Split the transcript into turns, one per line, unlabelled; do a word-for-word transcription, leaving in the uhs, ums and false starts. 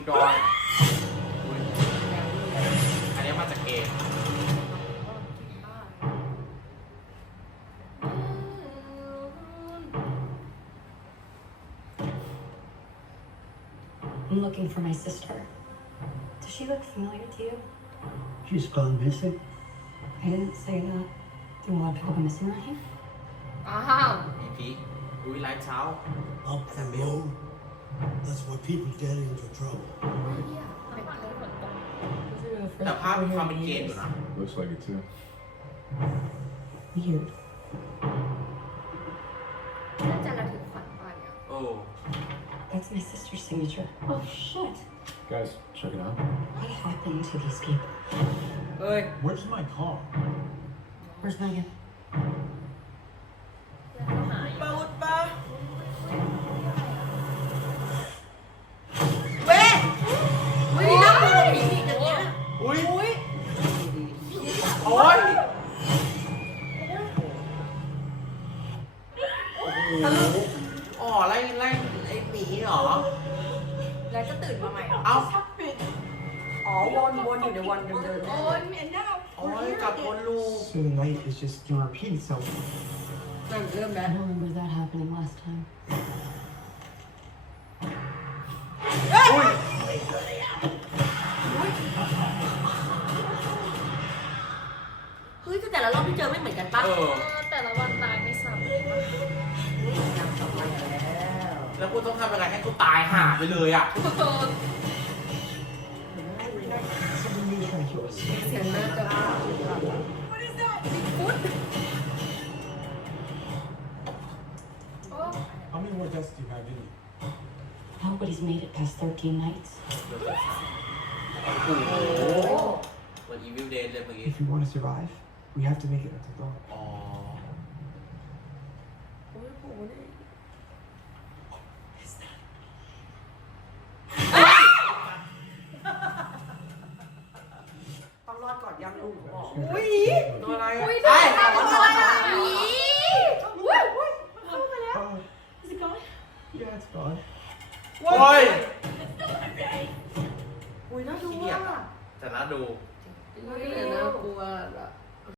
ดอยอุ๊ยอันนี้มาจากเกม
I'm looking for my sister. Does she look familiar to you?
She's gone missing.
I didn't say that. Do you want to pick up a missing around here?
อ้าว
อีพีอุ้ยไลฟ์เช้า
Up the road. That's why people get into trouble.
แต่ภาพมีความเป็นเกมอยู่นะ
Looks like it too.
Weird.
น่าจะระทึกขวัญไปอ่ะ
โอ้
That's my sister's signature. Oh shit.
Guys, check it out.
What happened to these people?
เฮ้ย
Where's my car?
Where's Megan?
ปาอุดปะเว้ยอุ้ยน่ากลัวผีอีกอย่างเงี้ย
อุ้ย
อุ้ย
โอ้ย
ทะลุ
อ๋อไล่ไล่ไอ้หมีเหรอ
แล้วก็ตื่นมาใหม่เหรอ
เอ้า
อ๋อวนวนอยู่ในวนเดิมๆ
โอ้ยกลับวนลูป
So the night is just gonna repeat itself.
เริ่มเริ่ม
I
แล้ว
don't remember that happening last time.
อุ้ย
เฮ้ยแต่ละรอบที่เจอไม่เหมือนกันปะ
เออ
แต่ละวันตายไม่ซ้ำเลย
จำต่อไปแล้ว
แล้วกูต้องทำยังไงให้กูตายห่าไปเลยอ่ะ
Something really trying to kill us.
เสียงน่าจะ
How many more deaths do you have in you?
Nobody's made it past thirteen nights.
โอ้โหเหมือนอีวิลเดนเลยเมื่อกี้
If we want to survive, we have to make it until dawn.
อ๋อ
โอ้ยโหนี่ต้องรอดก่อนย่ำลูกบอกอุ้ย
ตัวอะไร
อุ้ย
อ่ะ
ทำ
ไอ้
อะไรอ่ะอุ้ยอุ้ยอุ้ยเข้ามาแล้ว
Oh,
Is it gone?
yeah, it's gone.
โอ้ย
อุ้ยน่าดู
ขี้เกียจ
อ่ะ
อะ จะน่าดู
อุ้ยน่ากลัวอ่ะ